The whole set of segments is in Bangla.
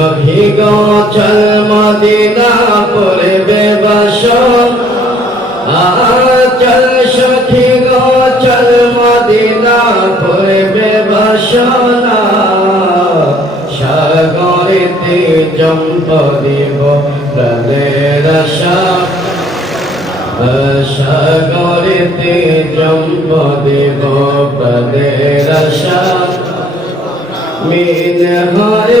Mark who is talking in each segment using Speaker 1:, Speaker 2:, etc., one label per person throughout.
Speaker 1: সখী গো চল মদিনা পড়বে বাসন চল সখী গো চল মদিনা পড়বে বাসনা। সাগরেতে জম্প দিব প্রদের আশা সাগরেতে জম্প দিব প্রদের আশা মিন হরে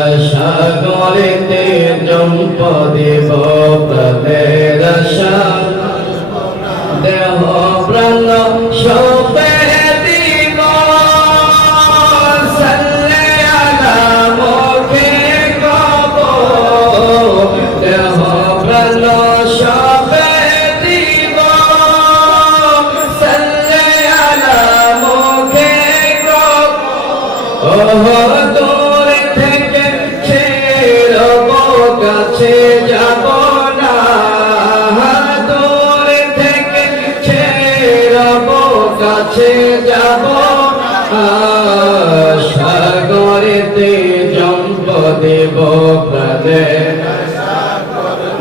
Speaker 1: সাগরেতে জম্প দেব প্রাণের আশা দেহ প্রাণ সপে দিব সাল্লে আলা মুখে কব দেহ প্রাণ সপে দিব সাল্লে আলা মুখে কব সাগরেতে জম্প দেব প্রাণে।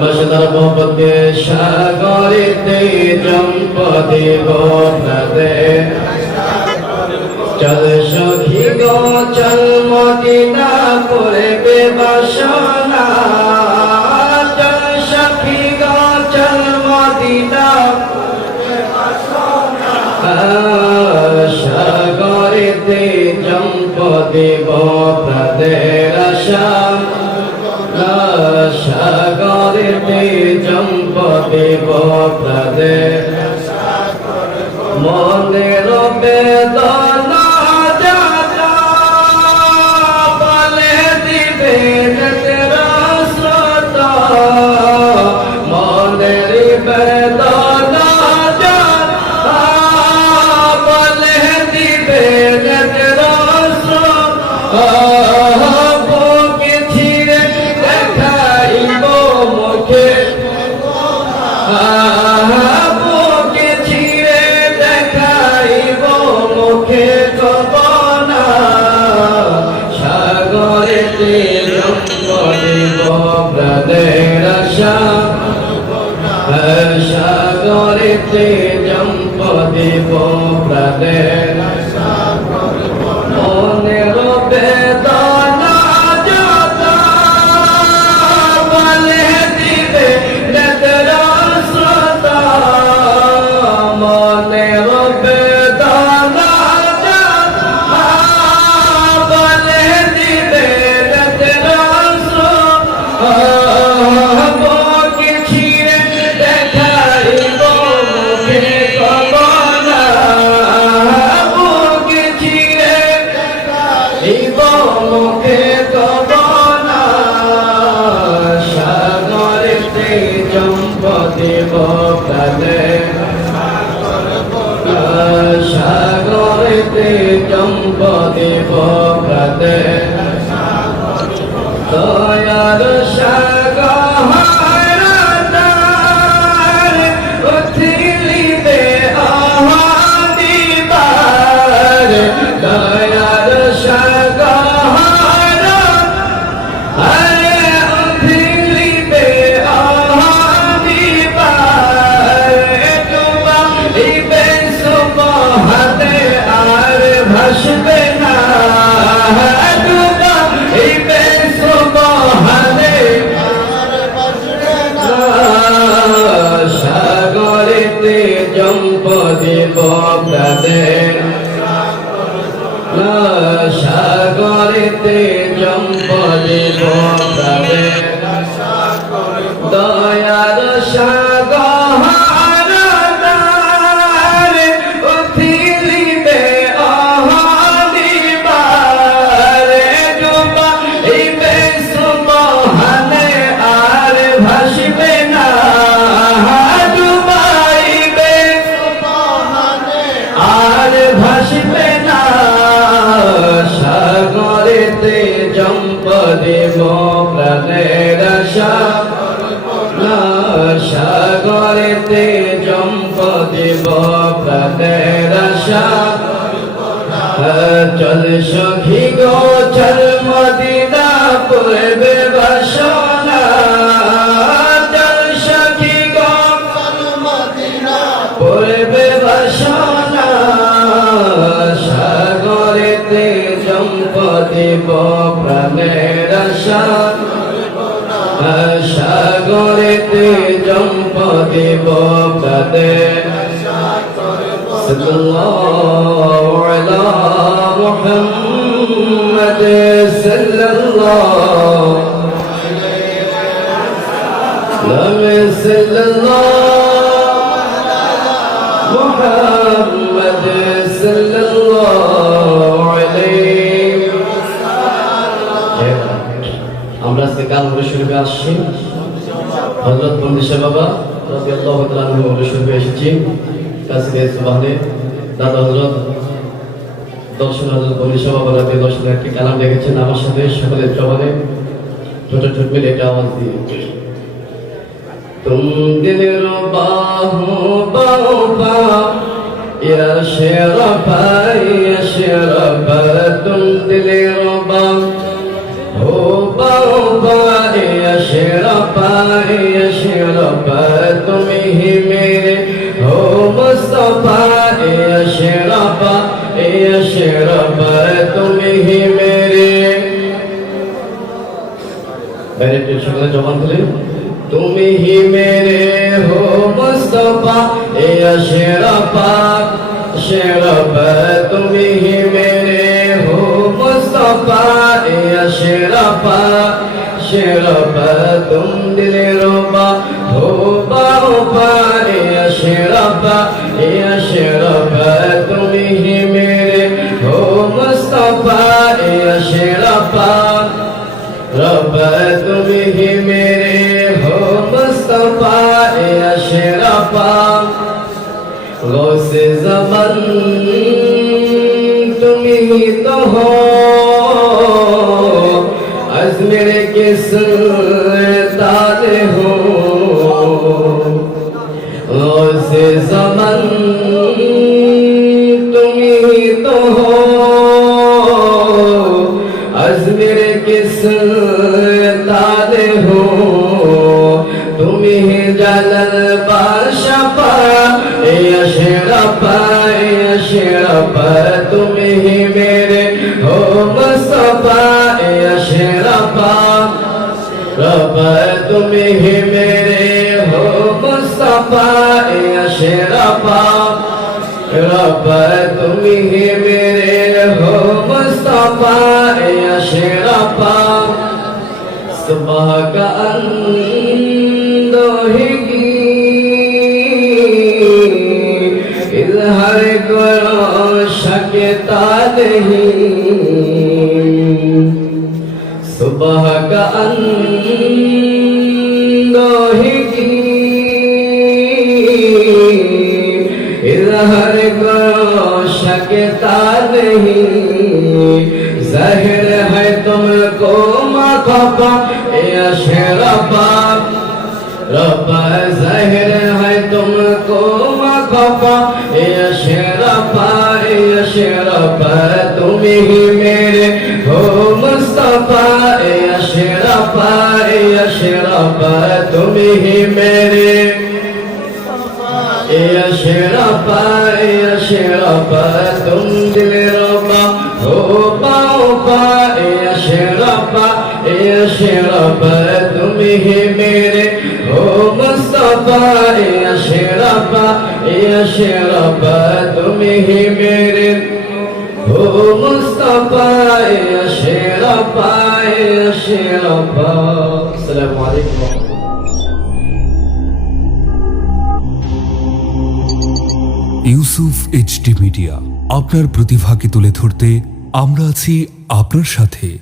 Speaker 1: মশদার মোহব্বতে সাগরেতে জম্প দেব প্রাণে। প্রদের মনের বেদনা সাগরেতে জম্পদিব প্রাণের সাগরেতে চম্পলে দিব সাগরেতে জম্প দেব প্রাণের আশা। চল সখী গো, চল মদিনা পূর্বে বাসনা চল সখী গো পূর্বে বাসনা সাগরেতে জম্প দেব জম্প দেব প্রাণের صلى الله على محمد صلى الله لم صلى الله محمد صلى الله عليه আমরা আজকে গান শরীফে আসছি হজরত বন্দিশা বাবা রাদিয়াল্লাহু তাআলা অনুসরণে এসেছি। তাসলিয়ে সুবহানে। দাদা হযরত দর্শন হযরত বলি সভাপতি দর্শন একটি কালাম লিখেছেন আমার সাথে সকলের জবানে। ছোট ছোট মিলে একটা আওয়াজ দিয়ে। তুম দিলের বাহু বাহু বা ইয়া শেরা পাই শেরা পা তুম দিলের বাহু বাহু বা ইয়া শেরা পাই সকলে জবান তুলে। তুমি হি মেরে হো মুস্তফা, এ আশরাফা আশরাফ তুমি হি মেরে হো মুস্তফা, এ আশরাফা আশরাফ তুম দিলে রোবা کس دار ہو۔ غوث زمن تم ہی تو ہو ازمر کس دار ہو تم ہی جلل پار رب تم ہی میرے ہو مصطفیٰ یا شرف صبح کا اندو ہی کی اظہار کرو شکتا نہیں صبح کا اندو ہی करो शकता नहीं जहर है तुमको मखफा या शेरफा रब्बा जहर है तुमको मखफा या शेरफा या शेरफा तुम ही मेरे हो मुस्तफा या शेरफा या शेरफा तुम ही मेरे يا شرفا يا شرفا تنزل ربا روبا وفا يا شرفا يا شرفا تمه میرے او مصطفى يا شرفا يا شرفا تمه میرے او مصطفى يا شرفا يا شرفا السلام عليكم
Speaker 2: ইউসুফ এইচডি মিডিয়া। আপনার প্রতিভাকে তুলে ধরতে আমরা আছি আপনার সাথে।